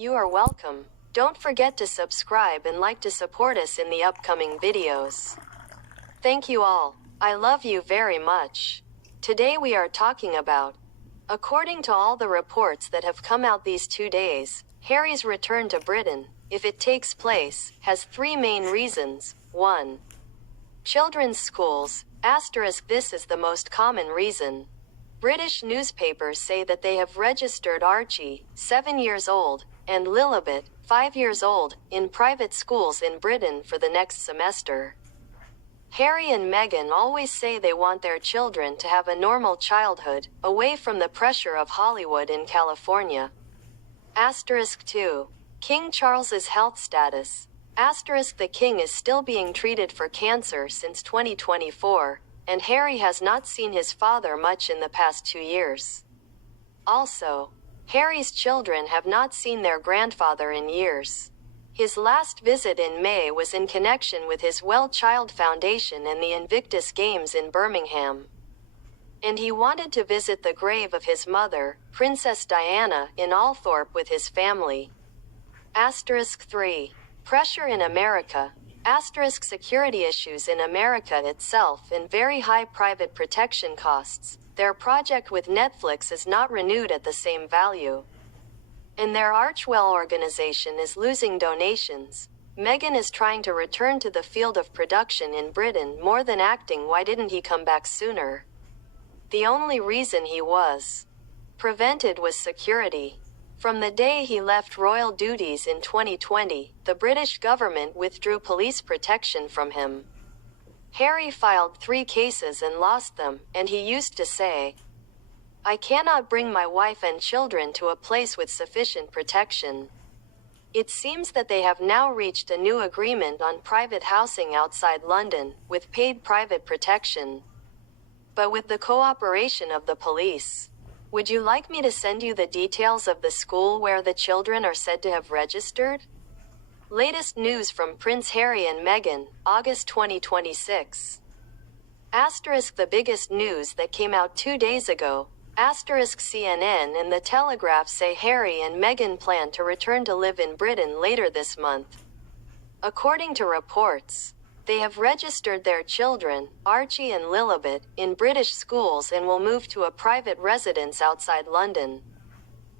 You are welcome. Don't forget to subscribe and like to support us in the upcoming videos. Thank you all. I love you very much. Today we are talking about, according to all the reports that have come out these 2 days, Harry's return to Britain, if it takes place, has 3 main reasons. 1. Children's schools, *, this is the most common reason. British newspapers say that they have registered Archie, 7 years old, and Lilibet, 5 years old, in private schools in Britain for the next semester. Harry and Meghan always say they want their children to have a normal childhood, away from the pressure of Hollywood in California. *2. King Charles's health status. *, the king is still being treated for cancer since 2024, and Harry has not seen his father much in the past 2 years. Also, Harry's children have not seen their grandfather in years. His last visit in May was in connection with his Well Child Foundation and the Invictus Games in Birmingham. And he wanted to visit the grave of his mother, Princess Diana, in Althorpe with his family. *3. Pressure in America. * Security issues in America itself and very high private protection costs. Their project with Netflix is not renewed at the same value. And their Archwell organization is losing donations. Meghan is trying to return to the field of production in Britain more than acting. Why didn't he come back sooner? The only reason he was prevented was security. From the day he left royal duties in 2020, the British government withdrew police protection from him. Harry filed 3 cases and lost them, and he used to say, "I cannot bring my wife and children to a place with sufficient protection." It seems that they have now reached a new agreement on private housing outside London, with paid private protection, but with the cooperation of the police. Would you like me to send you the details of the school where the children are said to have registered? Latest news from Prince Harry and Meghan, August 2026. * The biggest news that came out 2 days ago. CNN and The Telegraph say Harry and Meghan plan to return to live in Britain later this month. According to reports, they have registered their children, Archie and Lilibet, in British schools and will move to a private residence outside London.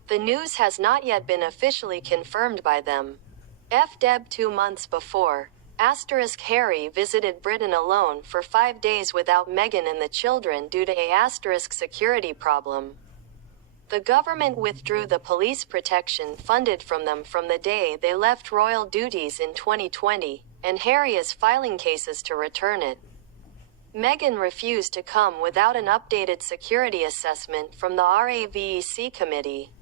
The news has not yet been officially confirmed by them. *, 2 months before, Harry visited Britain alone for 5 days without Meghan and the children due to a security problem. The government withdrew the police protection funded from them from the day they left royal duties in 2020, and Harry is filing cases to return it. Meghan refused to come without an updated security assessment from the RAVEC committee.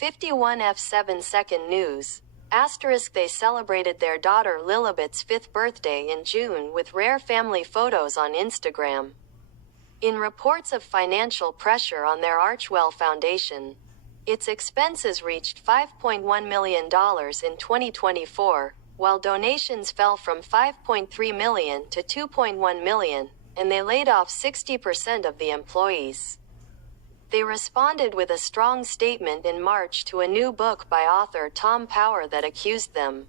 51F7 Second News. * They celebrated their daughter Lilibet's 5th birthday in June with rare family photos on Instagram. In reports of financial pressure on their Archwell Foundation, its expenses reached $5.1 million in 2024, while donations fell from $5.3 million to $2.1 million, and they laid off 60% of the employees. They responded with a strong statement in March to a new book by author Tom Power that accused them,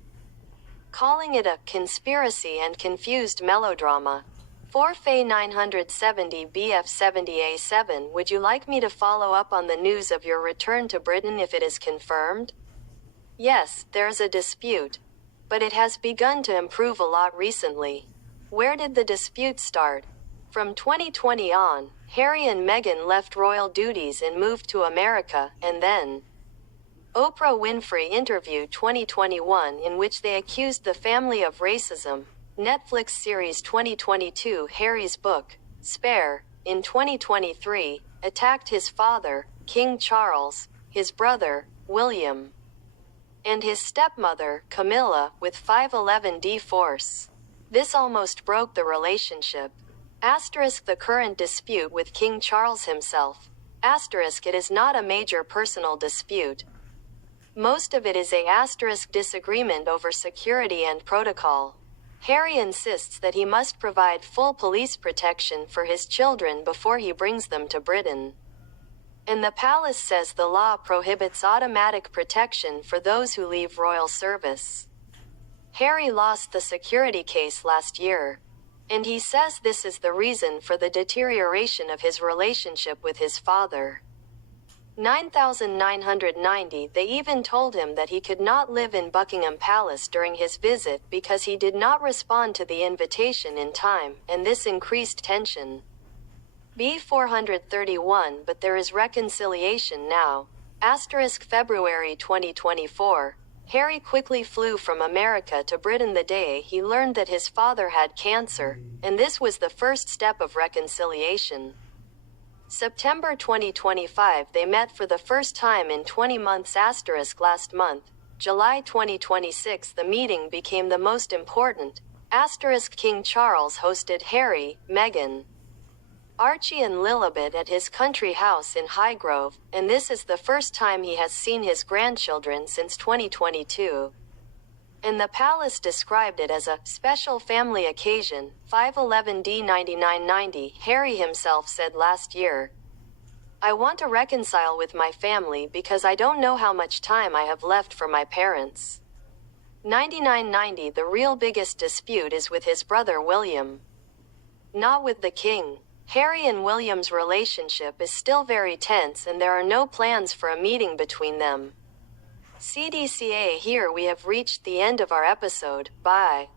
calling it a conspiracy and confused melodrama. 4FA 970 BF70A7 Would you like me to follow up on the news of your return to Britain if it is confirmed? Yes, there's a dispute, but it has begun to improve a lot recently. Where did the dispute start? From 2020 on, Harry and Meghan left royal duties and moved to America, and then Oprah Winfrey interview 2021 in which they accused the family of racism. Netflix series 2022 Harry's book, Spare, in 2023, attacked his father, King Charles, his brother, William, and his stepmother, Camilla, with 511d force. This almost broke the relationship. The current dispute with King Charles himself. It is not a major personal dispute. Most of it is a disagreement over security and protocol. Harry insists that he must provide full police protection for his children before he brings them to Britain. And the palace says the law prohibits automatic protection for those who leave royal service. Harry lost the security case last year, and he says this is the reason for the deterioration of his relationship with his father. 9,990. They even told him that he could not live in Buckingham Palace during his visit because he did not respond to the invitation in time, and this increased tension. B431. But there is reconciliation now. February 2024. Harry quickly flew from America to Britain the day he learned that his father had cancer, and this was the first step of reconciliation. September 2025. They met for the first time in 20 months. Last month, July 2026. The meeting became the most important. King Charles hosted Harry, Meghan, Archie and Lilibet at his country house in Highgrove, and this is the first time he has seen his grandchildren since 2022. And the palace described it as a special family occasion. 511D9990. Harry himself said last year, "I want to reconcile with my family because I don't know how much time I have left for my parents." 9990. The real biggest dispute is with his brother William, not with the king. Harry and William's relationship is still very tense and there are no plans for a meeting between them. CDCA. Here we have reached the end of our episode. Bye.